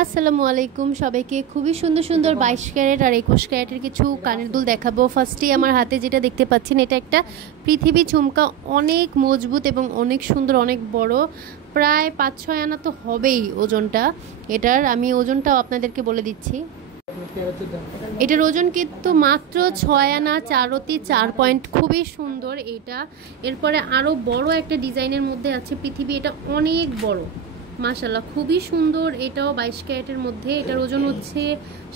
আসসালামু আলাইকুম সবাইকে। খুবই সুন্দর সুন্দর 22 ক্যারেট আর 21 ক্যারেটের কিছু কানের দুল দেখাবো। ফার্স্টেই আমার হাতে যেটা দেখতে পাচ্ছেন, এটা একটা পৃথিবী ঝুমকা, অনেক মজবুত এবং অনেক সুন্দর, অনেক বড়, প্রায় 5-6 আনা তো হবেই ওজনটা। এটার আমি ওজনটাও আপনাদেরকে বলে দিচ্ছি। এটার ওজন কিন্তু মাত্র 6 আনা 4 পয়েন্ট। খুবই সুন্দর এটা। এরপরে আরও বড় একটা ডিজাইনের মধ্যে আছে পৃথিবী, এটা অনেক বড়, মাশাআল্লাহ খুবই সুন্দর। এটাও 22 ক্যারেটের মধ্যে। এটার ওজন হচ্ছে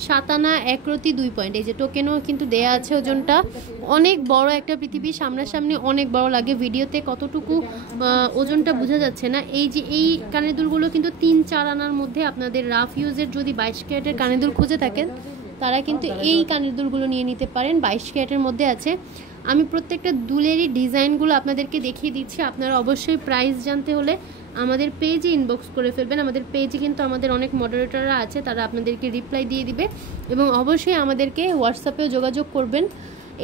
7 আনা 1/2 পয়েন্ট। এই যে টোকেনও কিন্তু দেয়া আছে। ওজনটা অনেক বড় একটা পৃথিবী, সামনাসামনি অনেক বড় লাগে, ভিডিওতে কতটুকু ওজনটা বোঝা যাচ্ছে না। এই যে এই কানের দুলগুলো কিন্তু 3-4 আনার মধ্যে। আপনাদের রাফ ইউজের যদি 22 ক্যারেটের কানের দুল খুঁজে থাকেন, তারা কিন্তু এই কানের দুলগুলো নিয়ে নিতে পারেন। 22 ক্যারেটের মধ্যে আছে। আমি প্রত্যেকটা দুলেরই ডিজাইনগুলো আপনাদেরকে দেখিয়ে দিচ্ছি। আপনারা অবশ্যই প্রাইস জানতে হলে আমাদের পেজে ইনবক্স করে ফেলবেন। আমাদের পেজে কিন্তু আমাদের অনেক মডারেটররা আছে, তারা আপনাদেরকে রিপ্লাই দিয়ে দিবে এবং অবশ্যই আমাদেরকে হোয়াটসঅ্যাপেও যোগাযোগ করবেন।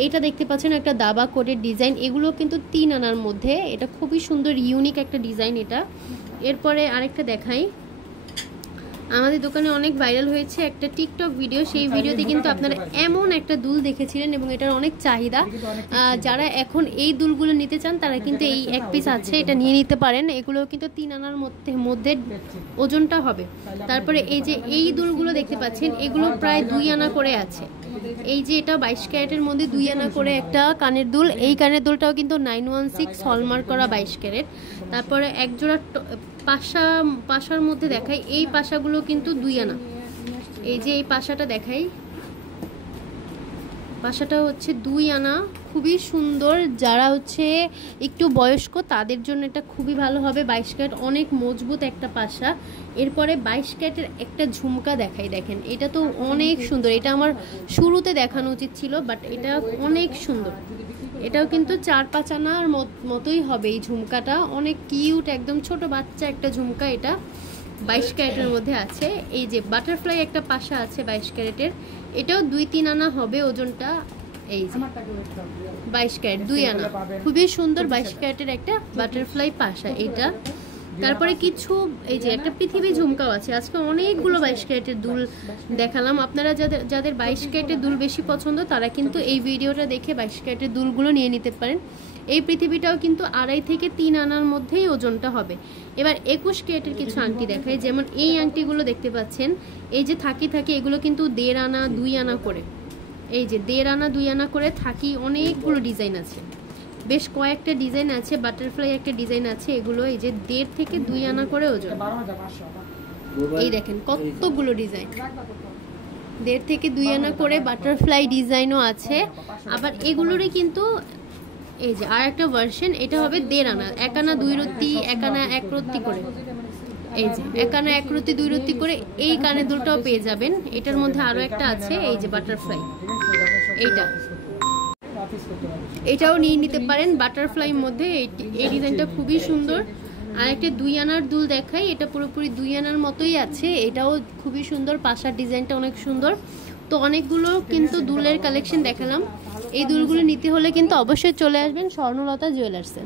এইটা দেখতে পাচ্ছেন একটা দাবা কোডের ডিজাইন, এগুলো কিন্তু 3 আনার মধ্যে। এটা খুবই সুন্দর, ইউনিক একটা ডিজাইন এটা। এরপরে আরেকটা দেখাই, আমাদের দোকানে অনেক ভাইরাল হয়েছে একটা টিকটক ভিডিও। সেই ভিডিওতে কিন্তু আপনারা এমন একটা দুল দেখেছিলেন এবং এটার অনেক চাহিদা। যারা এখন এই দুলগুলো নিতে চান, তারা কিন্তু এই এক পিস আছে, এটা নিয়ে নিতে পারেন। এগুলো কিন্তু 3 আনার মধ্যে ওজনটা হবে। তারপরে এই যে এই দুলগুলো দেখতে পাচ্ছেন, এগুলো প্রায় 2 আনা করে আছে। এই যে এটা 22 ক্যারেটের মধ্যে 2 আনা করে একটা কানের দুল। এই কানের দুলটাও কিন্তু 916 হলমার্ক করা 22 ক্যারেট। তারপরে একজোড়া পাশার মধ্যে দেখাই, এই পাশাগুলো কিন্তু 2 আনা। এই যে এই পাশাটা দেখাই, পাশাটা হচ্ছে 2 আনা, খুবই সুন্দর। যারা হচ্ছে একটু বয়স্ক, তাদের জন্য এটা খুবই ভালো হবে। 22 ক্যারেট, অনেক মজবুত একটা পাশা। এরপরে 22 ক্যারেটের একটা ঝুমকা দেখাই, দেখেন এটা তো অনেক সুন্দর। এটা আমার শুরুতে দেখানো উচিত ছিল, বাট এটা অনেক সুন্দর। এটাও কিন্তু 4-5 আনার মতোই হবে। এই ঝুমকাটা অনেক কিউট, একদম ছোট বাচ্চা একটা ঝুমকা। এটা 22 ক্যারেটের মধ্যে আছে। এই যে বাটারফ্লাই একটা পাশা আছে 22 ক্যারেটের, এটাও 2-3 আনা হবে ওজনটা। এই যে 22 ক্যারেট 2 আনা, খুবই সুন্দর 22 ক্যারেটের একটা বাটারফ্লাই পাশা এটা। তারপরে কিছু এই যে একটা পৃথিবী ঝুমকাও আছে। আজকে অনেকগুলো 22 ক্যারেটের দুল দেখালাম। আপনারা যাদের 22 ক্যারেটের দুল বেশি পছন্দ, তারা কিন্তু এই ভিডিওটা দেখে 22 ক্যারেটের দুলগুলো নিয়ে নিতে পারেন। এই পৃথিবীটাও কিন্তু 2.5 থেকে 3 আনার মধ্যেই ওজনটা হবে। এবার 21 ক্যারেটের কিছু আংটি দেখায়, যেমন এই আংটিগুলো দেখতে পাচ্ছেন। এই যে থাকি এগুলো কিন্তু 1.5 আনা 2 আনা করে। এই যে 1.5 আনা 2 আনা করে থাকি, অনেকগুলো ডিজাইন আছে, বেশ কয়েকটা ডিজাইন আছে। বাটারফ্লাই একটা ডিজাইন আছে। এগুলো এই যে 1.5 থেকে 2 আনা করে ওজন। এই দেখেন কতগুলো ডিজাইন, 1.5 থেকে 2 আনা করে বাটারফ্লাই ডিজাইনও আছে। আবার এগুলোরই কিন্তু এই যে আর একটা ভার্সন, এটা হবে 1.5 আনা, 1 আনা 2 রত্তি, 1 আনা 1 রত্তি করে। এই যে 1 আনা 1 রত্তি 2 রত্তি করে এই কানের দুলটাও পেয়ে যাবেন। এটার মধ্যে আরো একটা আছে, এই যে বাটারফ্লাই, এটাও নিয়ে নিতে পারেন বাটারফ্লাইয়ের মধ্যে। এই ডিজাইনটা খুবই সুন্দর। আর একটা 2 আনার দুল দেখাই, এটা পুরোপুরি 2 আনার মতোই আছে। এটাও খুবই সুন্দর, পাশার ডিজাইনটা অনেক সুন্দর। তো অনেকগুলো কিন্তু দুলের কালেকশন দেখালাম। এই দুলগুলো নিতে হলে কিন্তু অবশ্যই চলে আসবেন স্বর্ণলতা জুয়েলার্সে।